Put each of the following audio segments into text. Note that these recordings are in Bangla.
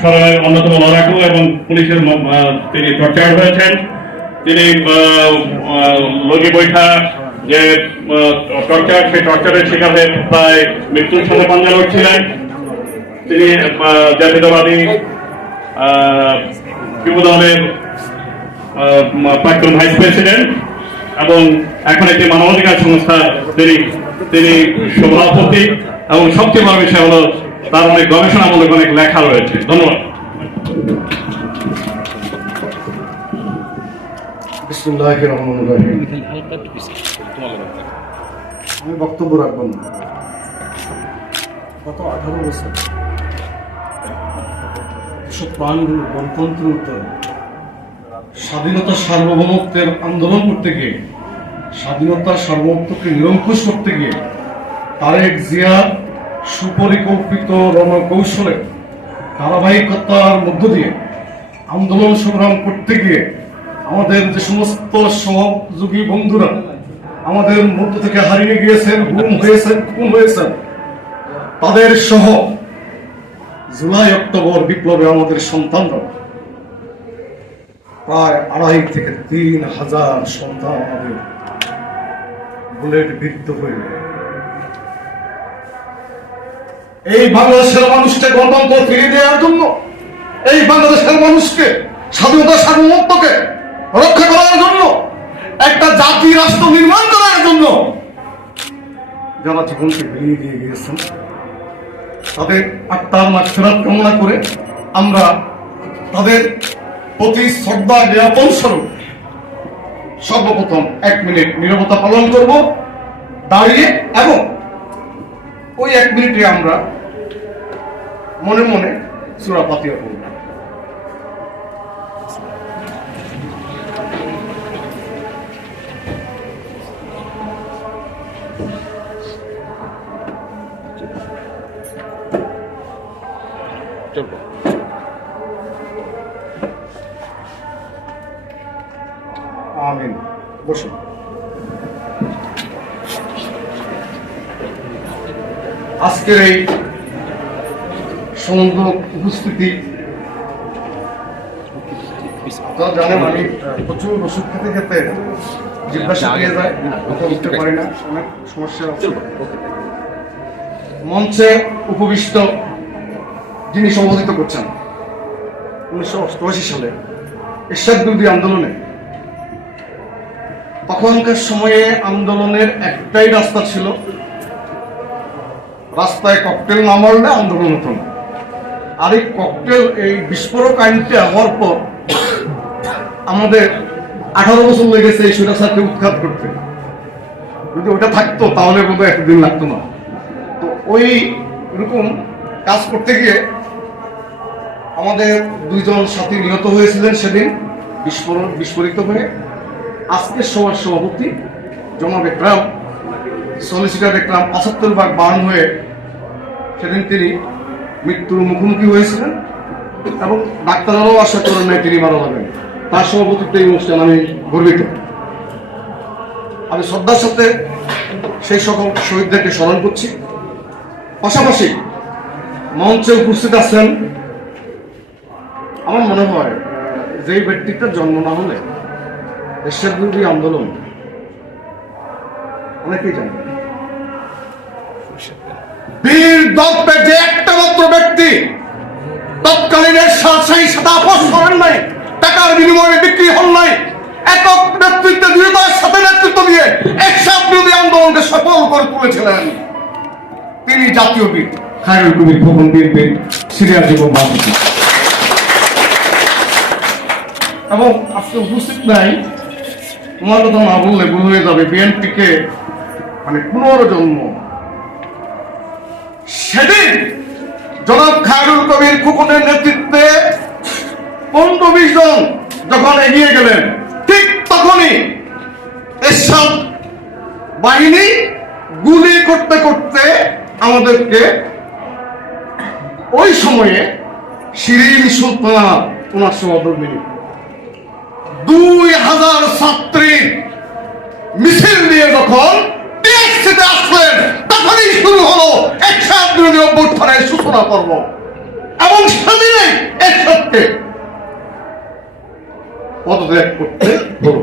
সরকারের অন্যতম লড়াকু এবং পুলিশের তিনি টর্চার হয়েছেন। তিনি লগি বৈঠা যে টর্চার, সেই টর্চারের শিকার হয়ে প্রায় মৃত্যুর সাথে পাঞ্জা লড়ছিলেন। তিনি জাতীয়তাবাদী যুব দলের প্রাক্তন ভাইস প্রেসিডেন্ট এবং এখন একটি মানবাধিকার সংস্থা তিনি সভাপতি, এবং সবচেয়ে বড় বিষয় হলো তার অনেক গবেষণামূলক অনেক লেখা রয়েছে। ধন্যবাদ। বিসমিল্লাহির রহমানির রহিম। আমি বক্তব্য রাখব না। গত 18 বছর এসব প্রাণগুলো গণতন্ত্রের উত্তর স্বাধীনতা সার্বভৌমত্বের আন্দোলন করতে গিয়ে, স্বাধীনতার সার্বভৌমত্বকে নিরঙ্কুশ করতে গিয়ে তারেক জিয়ার সুপরিকল্পিত রণকৌশলে ধারাবাহিকতার মধ্য দিয়ে আন্দোলন সংগ্রাম করতে গিয়ে আমাদের যে সমস্ত সহযোগী বন্ধুরা আমাদের মধ্য থেকে হারিয়ে গিয়েছেন, গুম হয়েছেন, খুন হয়েছেন, তাদের সহ জুলাই অক্টোবর বিপ্লবে আমাদের সন্তানরা প্রায় 2.5 থেকে 3,000 সন্তান আমাদের বুলেট বিদ্ধ হয়ে এই বাংলাদেশের মানুষকে গণতন্ত্র ফিরিয়ে দেওয়ার জন্য, এই বাংলাদেশের মানুষকে স্বাধীনতা সার্বভৌমত্বকে রক্ষা করার জন্য, একটা জাতি রাষ্ট্র নির্মাণ করার জন্য যারা জীবনকে বিলিয়ে দিয়ে গিয়েছেন তাদের আত্মার মাগফিরাত কামনা করে আমরা তাদের প্রতি শ্রদ্ধা জ্ঞাপন স্বরূপ সর্বপ্রথম 1 মিনিট নীরবতা পালন করব দাঁড়িয়ে, এবং ওই 1 মিনিটে আমরা মনে মনে সূরা ফাতিহা পড়ব। আমিন। বসুন। আজকের এই সমগ্র উপস্থিতি জানেন, আমি প্রচুর ওষুধ খেতে খেতে জিজ্ঞাসা পেয়ে যায়, কথা বলতে পারি না, অনেক সমস্যা আছে। মঞ্চে উপবিষ্ট যিনি সভাপতিত্ব করছেন 1988 সালে এরশাদ বিরোধী আন্দোলনে, তখনকার সময়ে আন্দোলনের একটাই রাস্তা ছিল, রাস্তায় ককটেল না মারলে আন্দোলন হতো না। আর এই ককটেল, এই বিস্ফোরক আইনটা হওয়ার পর আমাদের 18 বছর লেগেছে এই স্বৈরাচারকে উৎখাত করতে। যদি ওটা থাকতো তাহলে বোধ হয় এতদিন লাগতো না। তো ওই এরকম কাজ করতে গিয়ে আমাদের 2 জন সাথী নিহত হয়েছিলেন সেদিন বিস্ফোরিত হয়ে। আজকের সভার সভাপতি জনাব একরাম, সলিসিটার একরাম 75 ভাগ বার্ন হয়ে সেদিন তিনি মৃত্যুর মুখোমুখি হয়েছিলেন, এবং ডাক্তাররাও আশা করেন নাই তিনি মারা যাবেন। তার সভাপতিত্বে এই অনুষ্ঠান আমি গর্বিত। আমি শ্রদ্ধার সাথে সেই সকল শহীদদেরকে স্মরণ করছি। পাশাপাশি মঞ্চে উপস্থিত আছেন, আমার মনে হয় যেই ব্যক্তিটার জন্ম না হলে এরশাদ বিরোধী আন্দোলন অনেকেই জানেন। বীর দত্ত যে একটা মাত্র ব্যক্তি তৎকালীন এরশাদ সেই সাদাপোষ করেন নাই, টাকার বিনিময়ে বিক্রি হন নাই, একক নেতৃত্বে দৃঢ়তার সাথে নেতৃত্ব দিয়ে এরশাদ বিরোধী আন্দোলনকে সফল করে তুলেছিলেন তিনি জাতীয় বীর খায়রুল কবির খোকন, বীর সিরিয়ার যুবক বাংলাদেশ। এবং আজকে উপস্থিত নাই, তোমার কথা না বললে ভুল হয়ে যাবে। বিএনপিকে মানে পুনর্জন্ম, সেদিন জনাব খায়রুল কবির খোকনের নেতৃত্বে 15-20 জন যখন এগিয়ে গেলেন, ঠিক তখনই এরশাদ বাহিনী গুলি করতে করতে আমাদেরকে ওই সময়ে শিরিন সুলতানা ওনার সহধর্মিনী 2000 ছাত্রী মিছিল নিয়ে যখন টিএসসিতে আসলেন, তখনই শুরু হলো এরশাদ বিরোধী অভ্যুত্থানের সূচনা পর্ব। এবং সেদিনেই সরকারকে পদত্যাগ করতে হলো।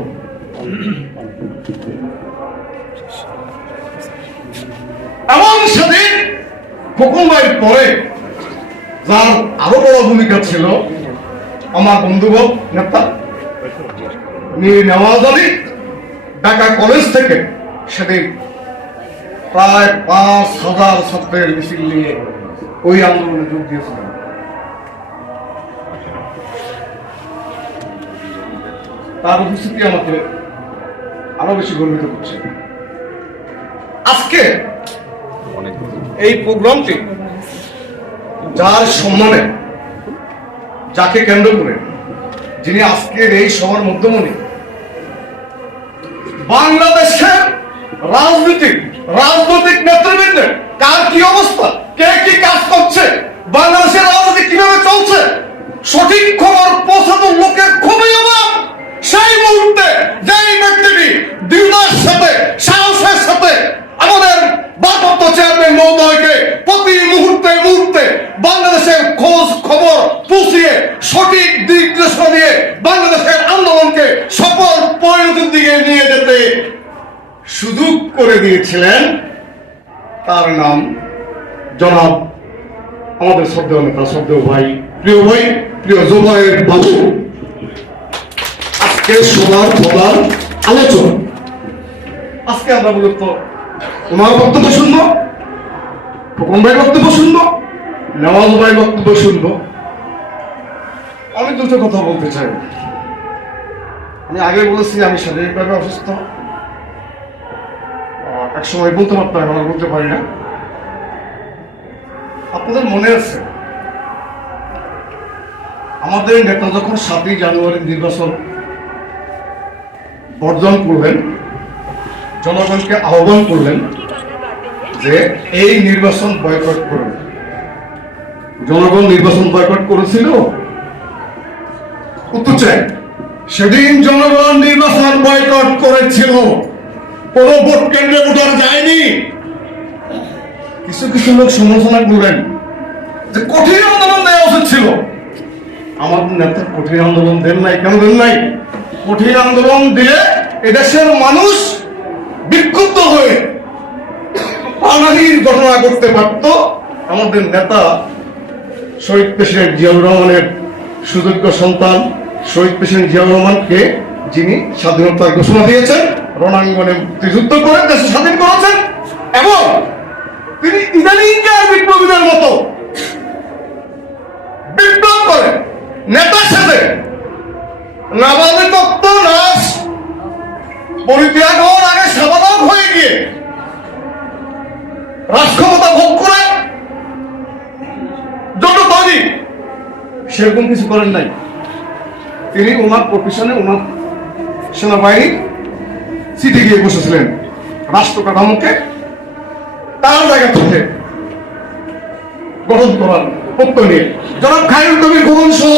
এবং সেদিন খোকন ভাইয়ের পরে যার আরো বড় ভূমিকা ছিল আমার বন্ধুবৎ নেতা মীর নওয়াজ আলী, ঢাকা কলেজ থেকে সেদিন প্রায় 5,000 ছাত্রের মিছিল নিয়ে ওই আন্দোলনে যোগ দিয়েছিলেন। তার উপস্থিতি আমাকে আরো বেশি গর্বিত করছে। আজকে এই প্রোগ্রামটি যার সম্মানে, যাকে কেন্দ্র করে, যিনি আজকের এই সভার মধ্যমণি, বাংলাদেশের রাজনৈতিক নেতৃবৃন্দের কার কি অবস্থা, কে কি কাজ করছে, বাংলাদেশের রাজনীতি কিভাবে চলছে, সঠিক খবর পৌঁছানোর লোকের খুবই অভাব। সেই মুহূর্তে যেই ব্যক্তিটি দৃঢ়তার সাথে, সাহসের সাথে আমাদের ভারপ্রাপ্ত চেয়ারম্যান মহোদয়কে প্রতি মুহূর্তে বাংলাদেশের খোঁজ খবর পৌঁছিয়ে সঠিক দিক নির্দেশনা দিয়ে বাংলাদেশের আন্দোলনকে সফল পরিণতির দিকে নিয়ে যেতে সুযোগ করে দিয়েছিলেন, তার নাম জনাব আমাদের শ্রদ্ধেয় নেতা, শ্রদ্ধেয় ভাই, প্রিয় জোবায়ের বাবু। আজকে সবার প্রধান আলোচনা, আজকে আমরা মূলত ওনার বক্তব্য শুনবো, খোকন ভাইয়ের বক্তব্য শুনবো, নওয়াজ ভাইয়ের বক্তব্য শুনবো। আমি দুটো কথা বলতে চাই। আমি আগে বলেছি আমি শারীরিকভাবে অসুস্থ, এক সময় বলতে পারতাম, এখন আর বলতে পারি না। আপনাদের মনে আছে আমাদের নেতা যখন 7ই জানুয়ারি নির্বাচন বর্জন করলেন, জনগণকে আহ্বান করলেন যে এই নির্বাচন বয়কট করুন। জনগণ নির্বাচন বয়কট করেছিল? উত্তর চাই, সেদিন জনগণ নির্বাচন বয়কট করেছিল, কোন ভোট কেন্দ্রে ভোটার যায়নি। কিছু কিছু লোক সমালোচনা করলেন যে কঠিন আন্দোলন দেওয়া উচিত ছিল। আমাদের নেতা কঠিন আন্দোলন দেন নাই। কেন দেন নাই? কঠিন আন্দোলন দিলে এদেশের মানুষ বিক্ষুব্ধ হয়ে প্রাণহানির ঘটনা করতে পারত। আমাদের নেতা শহীদ প্রেসিডেন্ট জিয়াউর রহমানের সুযোগ্য সন্তান শহীদ প্রেসিডেন্ট জিয়াউর রহমানকে, যিনি স্বাধীনতার ঘোষণা দিয়েছেন, রণাঙ্গনে মুক্তিযুদ্ধ করে দেশ স্বাধীন করেছেন, এবং তিনি ইদানিংকার বিপ্লবীদের মতো বিপ্লব করে নেতার সাথে নাবালিকত্ব নাশ পরিত্যাগ হওয়ার আগে স্বাভাবিক হয়ে গিয়ে রাষ্ট্রক্ষমতা ভোগ করে যত তৈরি, সেরকম কিছু করেন নাই। তিনি ওনার প্রফেশনে, ওনার সেনাবাহিনী সিটে গিয়ে বসেছিলেন রাষ্ট্র কাঠামোকে তার জায়গা থেকে গঠন করার প্রত্যয় নিয়ে। জনাব খায়রুল কবির খোকন সহ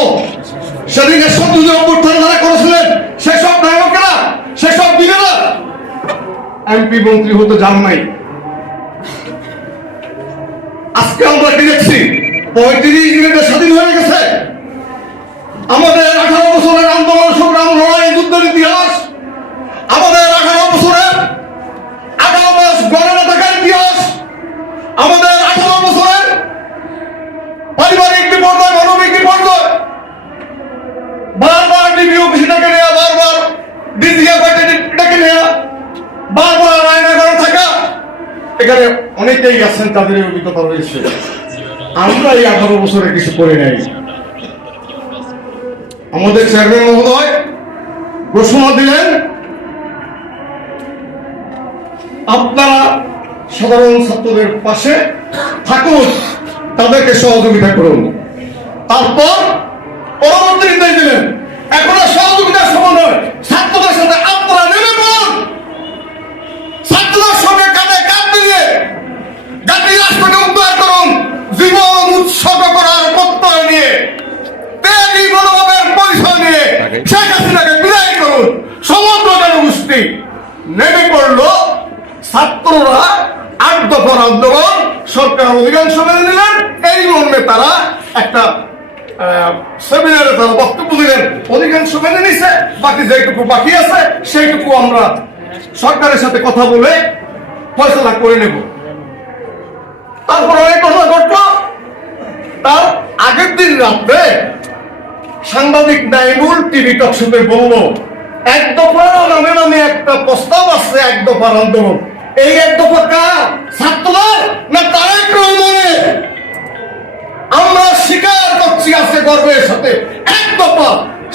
সেদিন এসব দুই অভ্যুত্থান যারা করেছিলেন, সেসব নায়কেরা, সেসব বীরেরা এমপি মন্ত্রী হতে যান নাই। আজকে আমরা কি দেখছি? 35 মিনিটে স্বাধীন হয়ে গেছে। আমাদের 18 বছরের আন্দোলন, সংগ্রাম, লড়াই, যুদ্ধের ইতিহাস, আমাদের 18 বছরের 18 মাস গণনা থাকার ইতিহাস, আমাদের 18 বছরের পারিবারিক বিপর্যয়, মানবিক বিপর্যয়, বারবার ডিবি অফিসে ডেকে নেওয়া, বারবার ডিজিএফআইতে ডেকে নেওয়া, বারবার রায়নগরে থাকা, এখানে অনেকেই আছেন, তাদের অভিজ্ঞতা রয়েছে। আমরা এই 18 বছরে কিছু করে নাই। আমাদের চেয়ারম্যান মহোদয় ঘোষণা দিলেন, আপনারা সাধারণ ছাত্রদের পাশে থাকুন, তাদেরকে সহযোগিতা করুন। তারপর পরবর্তী নির্দেশ দিলেন, এখন সহযোগিতার সময় নয়, ছাত্রদের সাথে আপনারা নেমে পড়ুন, ছাত্রদের সঙ্গে কাঁধে কাঁধ মিলিয়ে জাতীয় রাষ্ট্রকে উদ্ধার করুন, জীবন উৎসর্গ করার প্রত্যয় নিয়ে, ত্যাগী মনোভাবের পরিচয় নিয়ে শেখ হাসিনাকে বিদায় করুন। সমগ্র জনগোষ্ঠী নেমে পড়ল। ছাত্ররা 8 দফার আন্দোলন, সরকার অধিকাংশ মেনে নিলেন। এই মর্মে তারা একটা সেমিনারে তারা বক্তব্য দিলেন, অধিকাংশ মেনে নিছে, বাকি যেটুকু বাকি আছে সেইটুকু আমরা সরকারের সাথে কথা বলে ফয়সলা করে নেব। তারপর অনেক ঘটনা ঘটলো। তার আগের দিন রাত্রে সাংবাদিক নাইমুল টিভি টক শোতে বলল, এক দফা নামে নামে একটা প্রস্তাব আছে, এক দফার আন্দোলন। এই এক দফা কার? ছাত্রদের না তারেক রহমানের? আমরা স্বীকার করছি আজকে গর্বের সাথে, এক দফা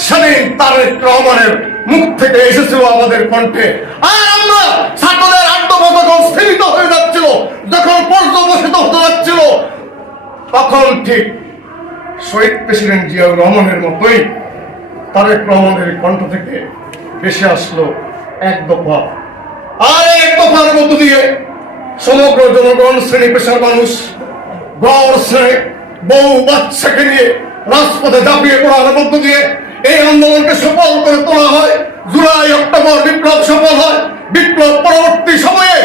স্বাধীন তারেক রহমানের মুখ থেকে এসেছিল আমাদের কণ্ঠে। আর আমরা ছাত্রদের 8 দফা যখন স্থিমিত হয়ে যাচ্ছিল, যখন পর্যবসিত হতে যাচ্ছিল, তখন ঠিক শহীদ প্রেসিডেন্ট জিয়াউর রহমানের মতোই তারেক রহমানের কণ্ঠ থেকে ভেসে আসলো এক দফা। আর এক দফার মধ্য দিয়ে সমগ্র জনগণ, শ্রেণী পেশার মানুষ, গড় শ্রেণী, বউ বাচ্চাকে নিয়ে রাজপথে ঝাঁপিয়ে পড়ার মধ্য দিয়ে এই আন্দোলনকে সফল করে তোলা হয়। জুলাই অক্টোবর বিপ্লব সফল হয়। বিপ্লব পরবর্তী সময়ে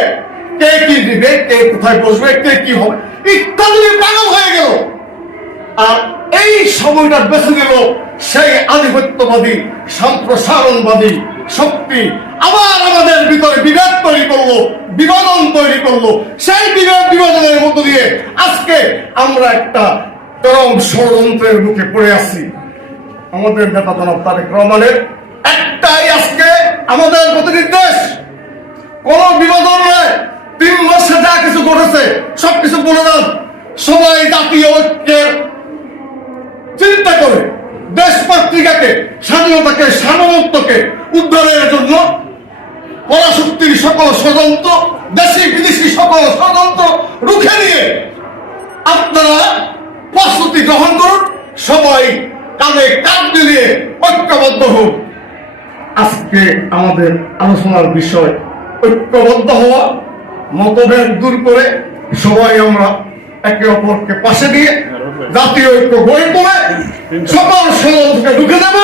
কে কি দিবে, কে কোথায় বসবে, কে কি হবে ইত্যাদি পাগল হয়ে গেল। আর এই সময়টা বেছে দিল সেই আধিপত্যবাদী সম্প্রসারণবাদী শক্তি, আবার আমাদের ভিতরে বিভেদ তৈরি করলো, বিভাজন তৈরি করলো। সেই বিভেদ বিভাজনের মধ্য দিয়ে আজকে আমরা একটা চরম ষড়যন্ত্রের মুখে পড়ে আছি। আমাদের নেতা জনাব তারেক রহমানের একটাই আজকে আমাদের প্রতি নির্দেশ, কোন বিভাজন নয়। 3 মাসে যা কিছু ঘটেছে সবকিছু বলে দেন। সবাই জাতীয় ঐক্যের চিন্তা করে দেশ পত্রিকাকে, স্বাধীনতাকে, সার্বভৌমত্বকে উদ্ধারের জন্য পরাশক্তির সকল ষড়যন্ত্র, দেশি বিদেশি সকল ষড়যন্ত্র রুখে নিয়ে আপনারা প্রস্তুতি গ্রহণ করুন। সবাই কাঁধে কাঁধ মিলিয়ে ঐক্যবদ্ধ হোক। আজকে আমাদের আলোচনার বিষয় ঐক্যবদ্ধ হওয়া, মতভেদ দূর করে সবাই আমরা একে অপরকে পাশে দিয়ে জাতীয় ঐক্য গড়ে তোলে, সকল ষড়যন্ত্রকে ঢুকে দেব।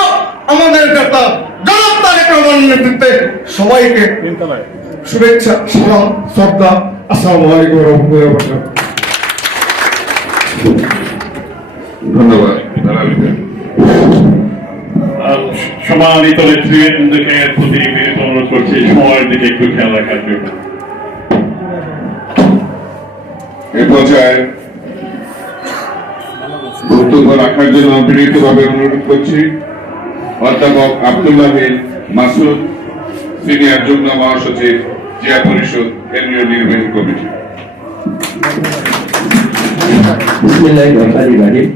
আমাদের নেতা জনাব তারেক রহমানের নেতৃত্বে সবাইকে শুভেচ্ছা, সালাম, শ্রদ্ধা। আসসালামু আলাইকুম ওয়া রাহমাতুল্লাহি ওয়া বারাকাতুহু। ধন্যবাদ। সম্মানিত নেতৃবৃন্দকে প্রতি বিনীত অনুরোধ করছি সময়ের দিকে একটু খেয়াল রাখার জন্য। এ পর্যায়ে বক্তব্য রাখার জন্য বিনীতভাবে অনুরোধ করছি অধ্যাপক আব্দুল্লাহ মাসুদ, সিনিয়র যুগ্ম মহাসচিব, জিয়া পরিষদ, কেন্দ্রীয় নির্বাহী কমিটি। বিসমিল্লাহির রহমানির রহিম।